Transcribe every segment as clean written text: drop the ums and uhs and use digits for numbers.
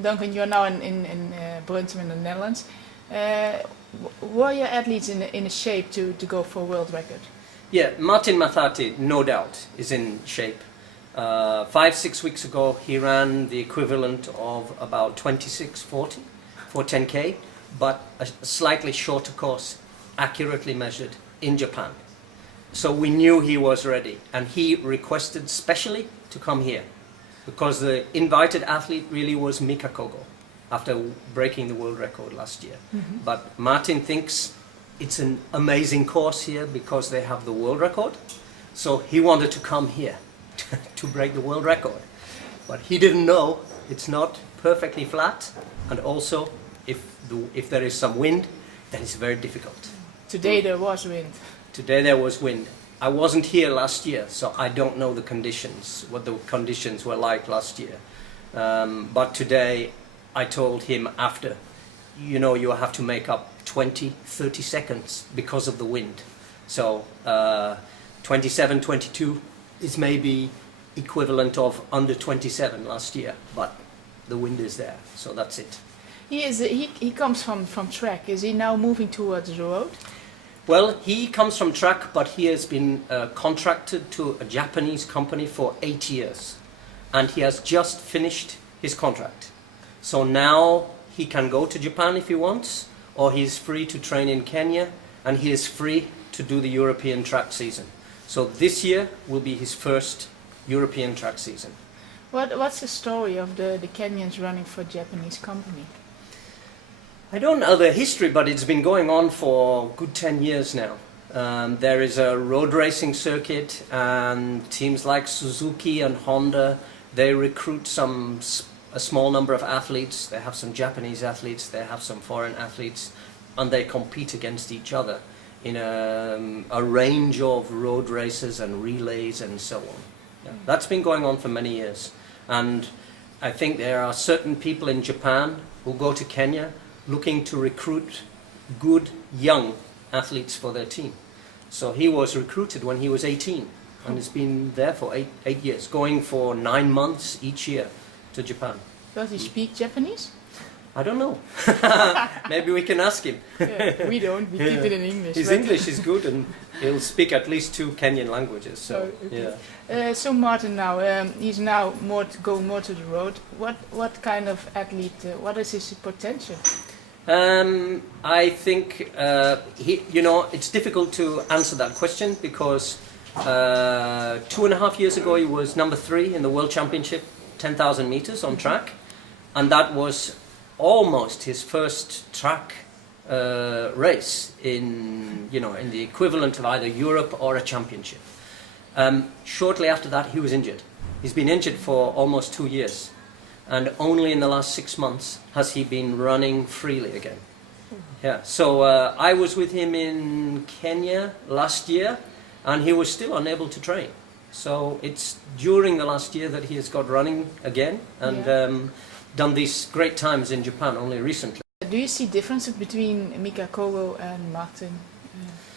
Duncan, you're now in Brunsum in the Netherlands. Were your athletes in a shape to go for a world record? Yeah, Martin Mathati, no doubt, is in shape. 5-6 weeks ago, he ran the equivalent of about 26:40 for 10K, but a slightly shorter course, accurately measured in Japan. So we knew he was ready, and he requested specially to come here, because the invited athlete really was Mikako after breaking the world record last year. Mm-hmm. But Martin thinks it's an amazing course here because they have the world record, so he wanted to come here to break the world record. But he didn't know it's not perfectly flat, and also if there is some wind, then it's very difficult. Today there was wind. Today there was wind. I wasn't here last year, so I don't know the conditions, what the conditions were like last year. But today I told him after, you know, you have to make up 20-30 seconds because of the wind. So 27, 22 is maybe equivalent of under 27 last year, but the wind is there, so that's it. He comes from track. Is he now moving towards the road? Well, he comes from track, but he has been contracted to a Japanese company for 8 years, and he has just finished his contract. So now he can go to Japan if he wants, or he's free to train in Kenya, and he is free to do the European track season. So this year will be his first European track season. What's the story of the Kenyans running for a Japanese company? I don't know the history, but it's been going on for a good 10 years now. There is a road racing circuit, and teams like Suzuki and Honda, they recruit a small number of athletes. They have some Japanese athletes, they have some foreign athletes, and they compete against each other in a range of road races and relays and so on. Yeah. That's been going on for many years. And I think there are certain people in Japan who go to Kenya looking to recruit good young athletes for their team. So he was recruited when he was 18 and has been there for eight years, going for 9 months each year to Japan. Does he speak Japanese? I don't know. Maybe we can ask him. Yeah, we don't. We keep it in English. His English is good, and he'll speak at least 2 Kenyan languages. So okay. yeah. So Martin now, he's now going more to the road. What kind of athlete? What is his potential? I think it's difficult to answer that question because 2.5 years ago he was number 3 in the World Championship, 10,000 meters on track, and that was almost his first track race in the equivalent of either Europe or a championship. Shortly after that he was injured. He's been injured for almost 2 years. And only in the last 6 months has he been running freely again. Yeah. So I was with him in Kenya last year, and he was still unable to train. So it's during the last year that he has got running again and done these great times in Japan only recently. Do you see differences between Mikako and Martin?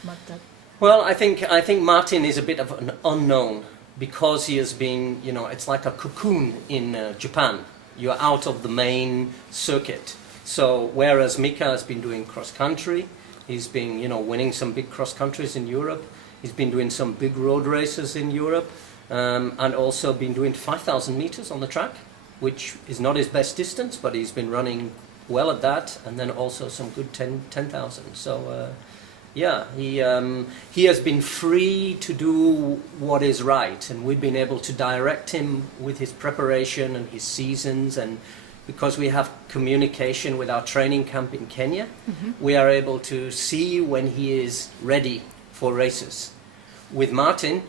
Mathati? Well, I think Martin is a bit of an unknown because he has been, it's like a cocoon in Japan. You're out of the main circuit. So whereas Mika has been doing cross country, he's been winning some big cross countries in Europe, he's been doing some big road races in Europe, and also been doing 5,000 meters on the track, which is not his best distance, but he's been running well at that, and then also some good 10,000. So he has been free to do what is right, and we've been able to direct him with his preparation and his seasons, and because we have communication with our training camp in Kenya, we are able to see when he is ready for races. With Martin,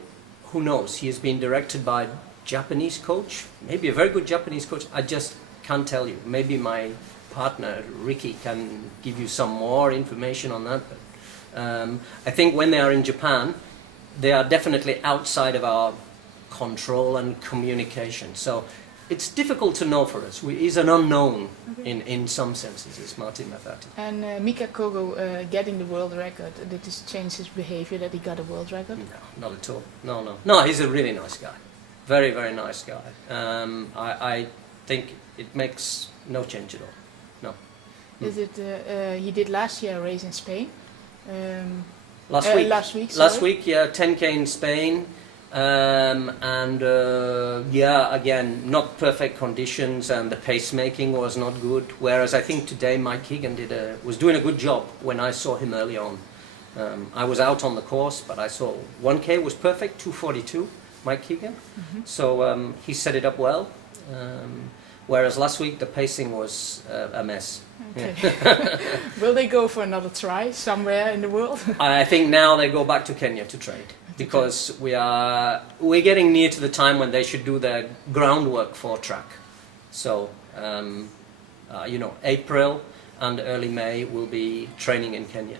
who knows, he has been directed by a Japanese coach, maybe a very good Japanese coach, I just can't tell you. Maybe my partner Ricky can give you some more information on that. But I think when they are in Japan, they are definitely outside of our control and communication. So it's difficult to know for us. He's an unknown in some senses, is Martin Mathati. And Mikako getting the world record, did this change his behavior that he got a world record? No, not at all. No, he's a really nice guy. Very, very nice guy. think it makes no change at all. No. Is it? He did last year a race in Spain. Last week. Last week. Last Sorry. week, yeah, 10k in Spain, and yeah, again, not perfect conditions, and the pacemaking was not good. Whereas I think today Mike Higgins was doing a good job when I saw him early on. I was out on the course, but I saw 1k was perfect, 2:42, Mike Higgins. So he set it up well. Whereas last week the pacing was a mess. Okay. Yeah. Will they go for another try somewhere in the world? I think now they go back to Kenya to trade, because we're getting near to the time when they should do their groundwork for track. So you know, April and early May will be training in Kenya.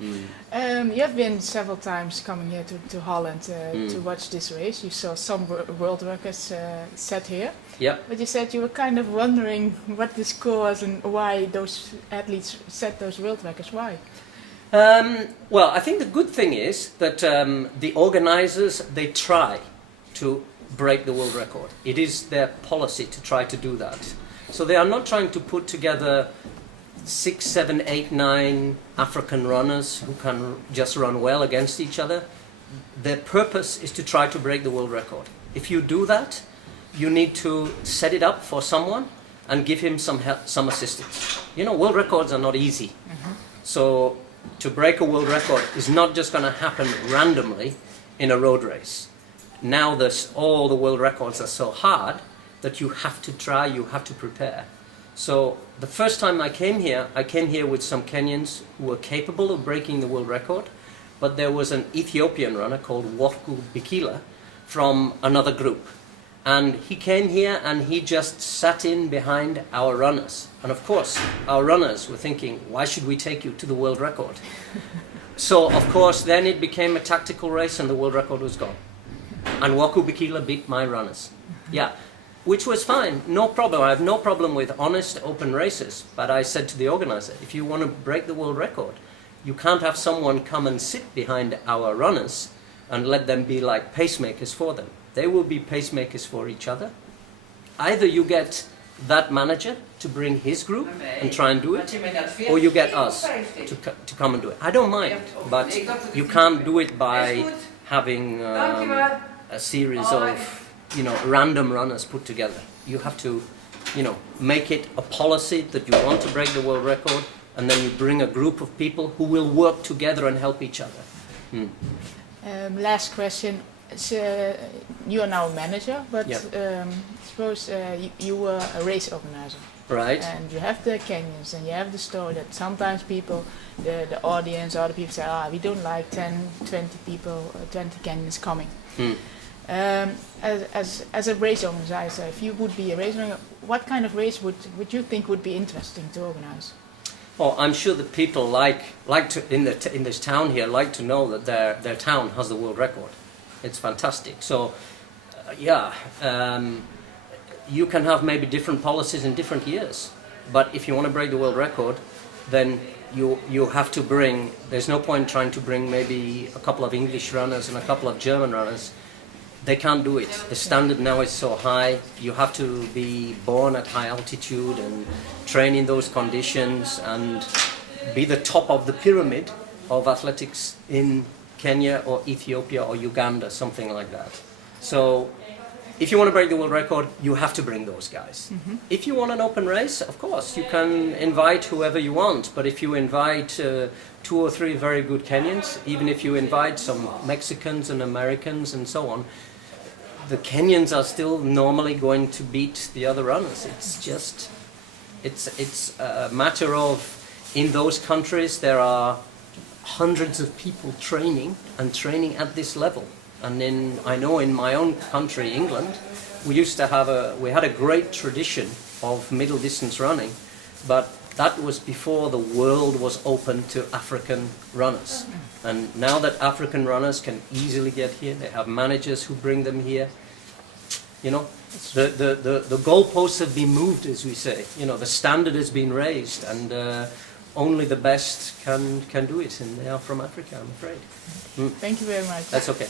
You have been several times coming here to Holland to watch this race. You saw some world records set here. Yep. But you said you were kind of wondering what the score was and why those athletes set those world records. Why? Well, I think the good thing is that the organizers, they try to break the world record. It is their policy to try to do that. So they are not trying to put together 6, 7, 8, 9 African runners who can just run well against each other. Their purpose is to try to break the world record. If you do that, you need to set it up for someone and give him some help, some assistance. You know, world records are not easy. So to break a world record is not just going to happen randomly in a road race. Now all the world records are so hard that you have to try, you have to prepare. So the first time I came here with some Kenyans who were capable of breaking the world record, but there was an Ethiopian runner called Waku Bikila from another group. And he came here and he just sat in behind our runners. And of course, our runners were thinking, why should we take you to the world record? So of course, then it became a tactical race and the world record was gone. And Waku Bikila beat my runners. Yeah. Which was fine, no problem. I have no problem with honest, open races. But I said to the organizer, if you want to break the world record, you can't have someone come and sit behind our runners and let them be like pacemakers for them. They will be pacemakers for each other. Either you get that manager to bring his group and try and do it, or you get us to come and do it. I don't mind, but you can't do it by having a series of random runners put together. You have to, make it a policy that you want to break the world record, and then you bring a group of people who will work together and help each other. Last question. You are now a manager, but suppose you were a race organizer. Right. And you have the Kenyans, and you have the story that sometimes people, the audience, other people say, we don't like 10, 20 people, 20 Kenyans coming. As a race organizer, if you would be a race organizer, what kind of race would you think would be interesting to organize? Oh, I'm sure that people like to in this town here like to know that their town has the world record. It's fantastic. So, you can have maybe different policies in different years, but if you want to break the world record, then you have to bring. There's no point trying to bring maybe a couple of English runners and a couple of German runners. They can't do it. The standard now is so high. You have to be born at high altitude and train in those conditions and be the top of the pyramid of athletics in Kenya or Ethiopia or Uganda, something like that. So if you want to break the world record, you have to bring those guys. If you want an open race, of course, you can invite whoever you want. But if you invite 2 or 3 very good Kenyans, even if you invite some Mexicans and Americans and so on, the Kenyans are still normally going to beat the other runners. It's just, it's a matter of, in those countries there are hundreds of people training at this level. And I know in my own country, England, we had a great tradition of middle distance running, but that was before the world was open to African runners. And now that African runners can easily get here, they have managers who bring them here. The goalposts have been moved, as we say. The standard has been raised, and only the best can do it, and they are from Africa, I'm afraid. Thank you very much. That's okay.